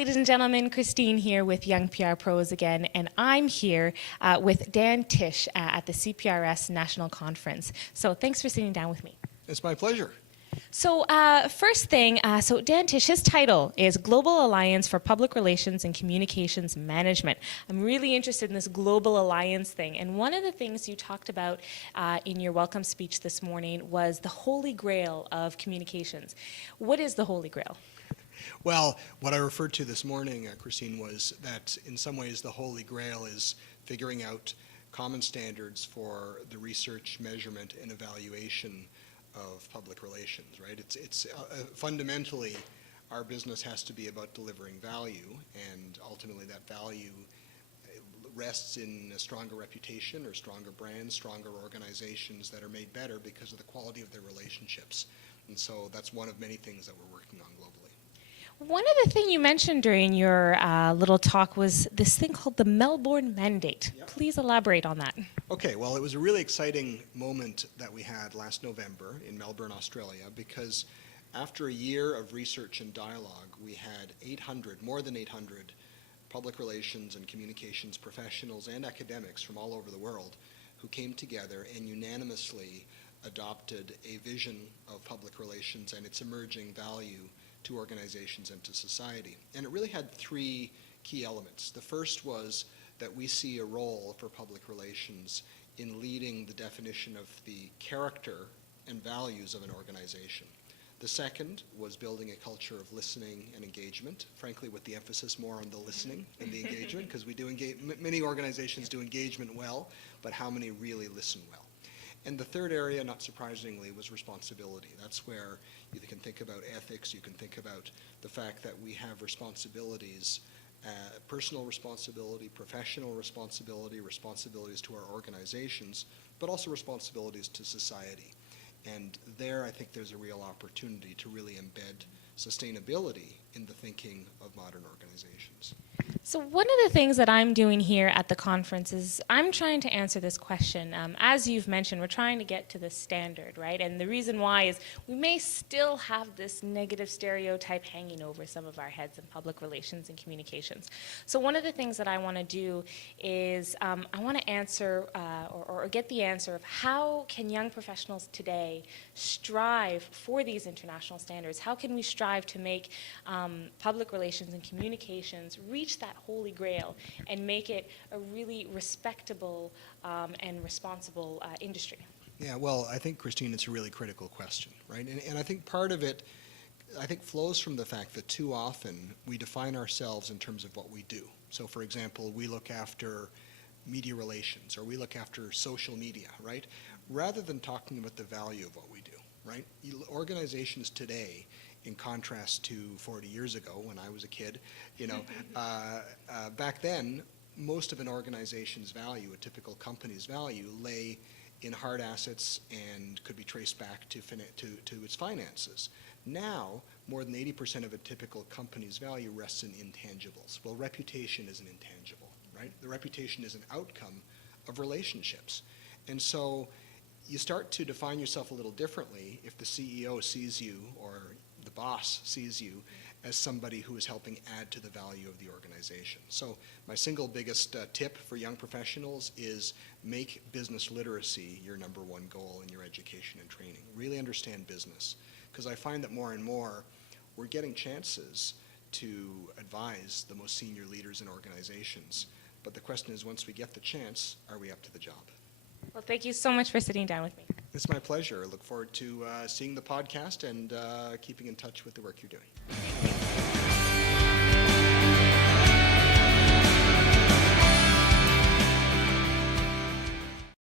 ladies and gentlemen. Kristine here with YoungPRPros again, and I'm here with Dan Tisch at the CPRS National Conference. So thanks for sitting down with me. It's my pleasure. So first thing, so Dan Tisch, his title is Global Alliance for Public Relations and Communications Management. I'm really interested in this Global Alliance thing, and one of the things you talked about in your welcome speech this morning was the Holy Grail of communications. What is the Holy Grail? Well, what I referred to this morning, Kristine, was that in some ways the Holy Grail is figuring out common standards for the research, measurement, and evaluation of public relations, right? It's fundamentally, our business has to be about delivering value, and ultimately that value rests in a stronger reputation or stronger brands, stronger organizations that are made better because of the quality of their relationships. And so that's one of many things that we're working on globally. One of the things you mentioned during your little talk was this thing called the Melbourne Mandate. Yep. Please elaborate on that. Okay, well, it was a really exciting moment that we had last November in Melbourne, Australia, because after a year of research and dialogue, we had more than 800 public relations and communications professionals and academics from all over the world who came together and unanimously adopted a vision of public relations and its emerging value to organizations and to society. And it really had three key elements. The first was that we see a role for public relations in leading the definition of the character and values of an organization. The second was building a culture of listening and engagement, frankly with the emphasis more on the listening and the engagement, because we do many organizations do engagement well, but how many really listen well? And the third area, not surprisingly, was responsibility. That's where you can think about ethics, you can think about the fact that we have responsibilities, personal responsibility, professional responsibility, responsibilities to our organizations, but also responsibilities to society. And there, I think there's a real opportunity to really embed sustainability in the thinking of modern organizations. So one of the things that I'm doing here at the conference is I'm trying to answer this question. As you've mentioned, we're trying to get to this standard, right? And the reason why is we may still have this negative stereotype hanging over some of our heads in public relations and communications. So one of the things that I want to do is I want to answer or get the answer of how can young professionals today strive for these international standards? How can we strive to make public relations and communications reach that holy grail and make it a really respectable and responsible industry? Yeah, well, I think, Kristine, it's a really critical question, right? And I think part of it, I think, flows from the fact that too often we define ourselves in terms of what we do. So, for example, we look after media relations or we look after social media, right? Rather than talking about the value of what we do, right? Organizations today, in contrast to 40 years ago when I was a kid, back then, most of an organization's value, a typical company's value, lay in hard assets and could be traced back to its finances. Now, more than 80% of a typical company's value rests in intangibles. Well, reputation is an intangible, right? The reputation is an outcome of relationships. And so you start to define yourself a little differently if the CEO sees you or the boss sees you as somebody who is helping add to the value of the organization. So my single biggest tip for young professionals is make business literacy your number one goal in your education and training. Really understand business, because I find that more and more we're getting chances to advise the most senior leaders in organizations. But the question is, once we get the chance, are we up to the job? Well, thank you so much for sitting down with me. It's my pleasure. I look forward to seeing the podcast and keeping in touch with the work you're doing.